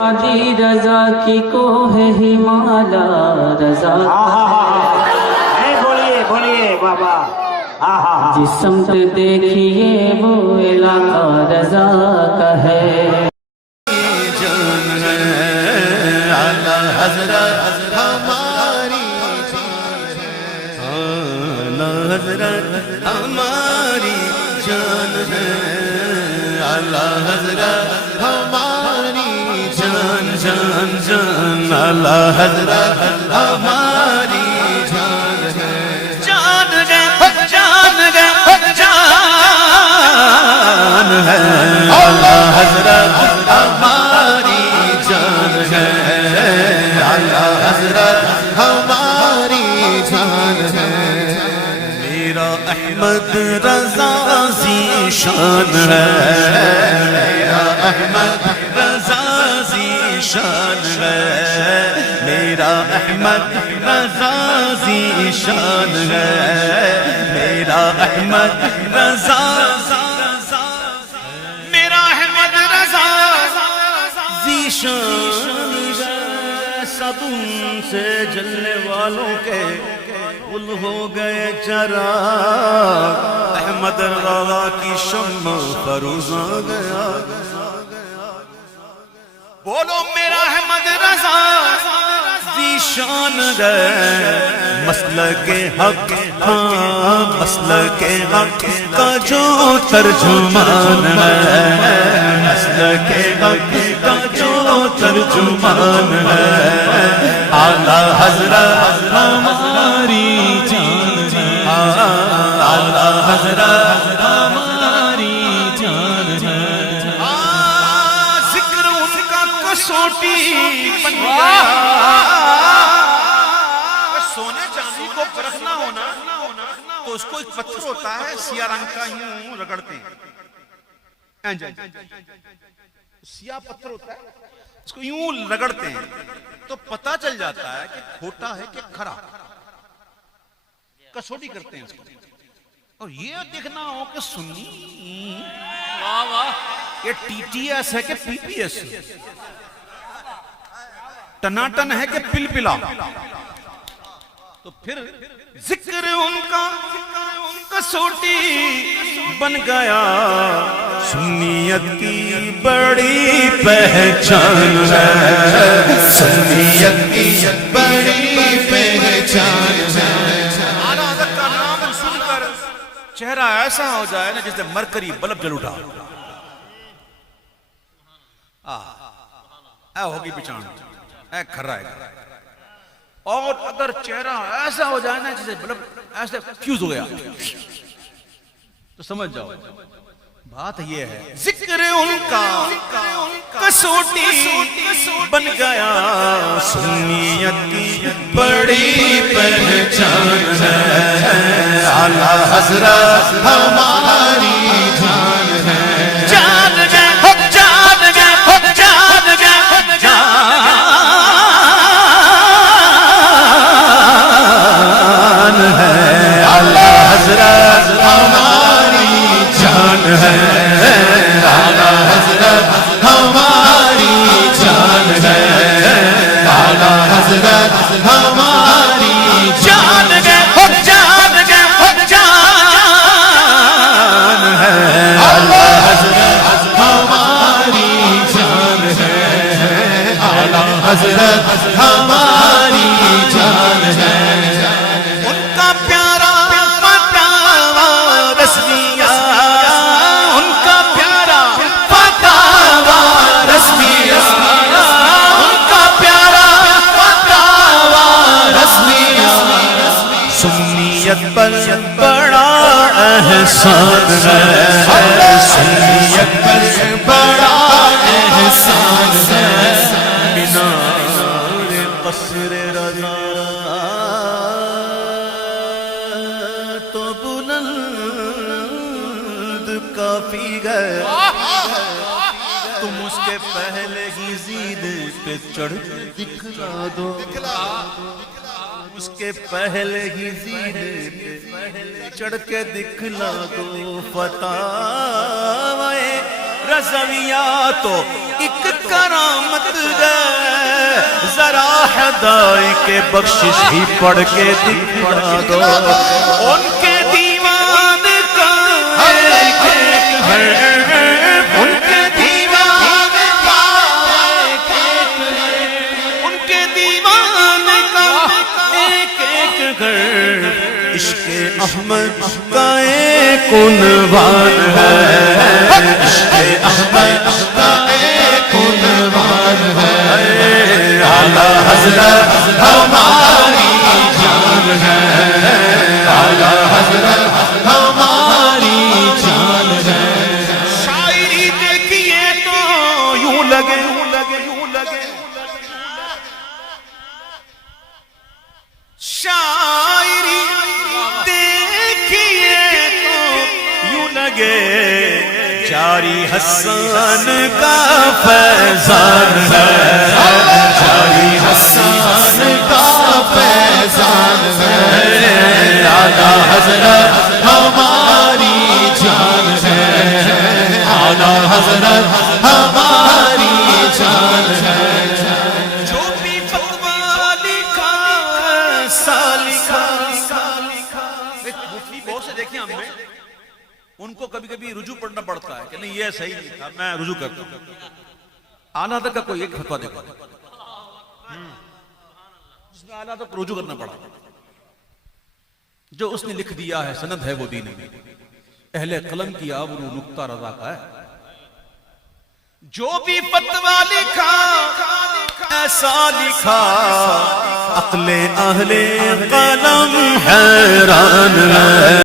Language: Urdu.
علی رضا کی کوہ ہمالا رضا بولیے بولیے بابا جس سمت دیکھیے وہ علاقہ رضا کا ہے جان ہے اعلیٰ حضرت ہماری جان ہے اعلیٰ حضرت ہماری جان ہے اعلیٰ حضرت ہماری جان جان جان اعلیٰ حضرت ہماری جان ہے جان ہے جان ہے جان ہے اعلیٰ حضرت ہماری جان ہے اعلیٰ حضرت ہماری جان ہے میرا احمد رضا ذیشان ہے میرا احمد رضا ذیشان ہے میرا احمد رضا ذیشان ہے میرا احمد رضا میرا احمد رضا ذیشان ہے سب ان سے جلنے والوں کے گل ہو گئے چراغ احمد رضا کی شمع فروز آ گیا بولو میرا احمد رضا ذیشان ہے مسلک حق ہاں مسلک حق کا جو ترجمان ہے مسلک حق کا جو ترجمان ہے اعلیٰ حضرت ہماری جان ہے اعلیٰ حضرت ہماری جان ہے ذکر ان کا کسوٹی بن گیا سونے چاندی کو پرکھنا ہونا تو اس کو ایک پتھر ہوتا ہے سیاہ رنگ کا یوں رگڑتے ہیں سیاہ پتھر ہوتا ہے اس کو یوں رگڑتے ہیں تو پتہ چل جاتا ہے کہ کھوٹا ہے کہ کھرا کسوٹی کرتے ہیں اس کو اور یہ دیکھنا ہو کہ سنی یہ ٹی ٹی ایس ہے کہ پی پی ایس ٹناٹن ہے کہ پل پلا تو پھر ذکر ان کا کسوٹی بن گیا سنیت کی بڑی پہچان ہے سنیت کی بڑی پہچان ہے اعلیٰ حضرت کا نام سن کر چہرہ ایسا ہو جائے نا جیسے مرکری بلب جل اٹھا اے ہوگی پہچان اے کھرا ہے اور اگر چہرہ ایسا ہو جائے نا جیسے بلب ایسے فیوز ہو گیا تو سمجھ جاؤ بات یہ ہے ذکر ان کا کسوٹی بن گیا سنیت کی بڑی پہچان ہے اعلیٰ حضرت ہماری جان ہے جان ہے جان ہے جان ہے جان ہے اعلیٰ حضرت ہماری جان ہے اعلیٰ حضرت ہماری جان ہے اعلیٰ حضرت ہماری جان ہے جان ہے جان ہے اعلیٰ حضرت ہماری جان ہے اعلیٰ حضرت ہماری جان ہے ان کا پیارا فتاوی رسمیہ ان کا پیارا فتاوی رسمیہ ان کا پیارا فتاوی رسمیہ سنیت پر بڑا احسان ہے سنیت پر بڑا احسان ہے مینار قصر رضا تو بلند کافی گئے تم اس کے پہلے ہی زید پہ چڑھ دکھلا دو اس کے پہلے ہی زید پہ چڑھ کے دکھلا دو فتاوی رضویہ تو ایک کرامت خدائی کے بخشش ہی پڑھ کے دکھلا دو. ان کے دیوان کا ایک ایک حرف, ان کے دیوان کا ایک ایک حرف, ان کے دیوان کا ایک ایک حرف عشق احمد کا ایک عنوان ہے. عشق احمد کا ایک عنوان ہے. اعلیٰ حضرت ہماری جان ہے. اعلیٰ حضرت ہماری جان ہے. شاعری دیکھیے تو یوں لگے شاعری دیکھیے تو یوں لگے جاری حسان کا فیضان ہے. جاری حسان کا فیضان ہے. اعلیٰ حضرت ہماری جان ہے. اعلیٰ حضرت ہماری جان ہے. جو بھی فتویٰ لکھا سالکھا. مفتی بہت سے دیکھیں ہم نے, ان کو کبھی کبھی رجوع پڑھنا پڑتا ہے کہ نہیں یہ صحیح نہیں تھا, میں رجوع کرتا ہوں. اعلیٰ حضرت کا کوئی ایک فتویٰ دیکھو جس میں اعلیٰ حضرت کو رجوع کرنا پڑا. جو اس نے لکھ دیا ہے سند ہے وہ دین میں. اہل قلم کی آبرو نقطہ رضا کا ہے. جو بھی فتویٰ لکھا ایسا لکھا عقل اہل قلم حیران ہے.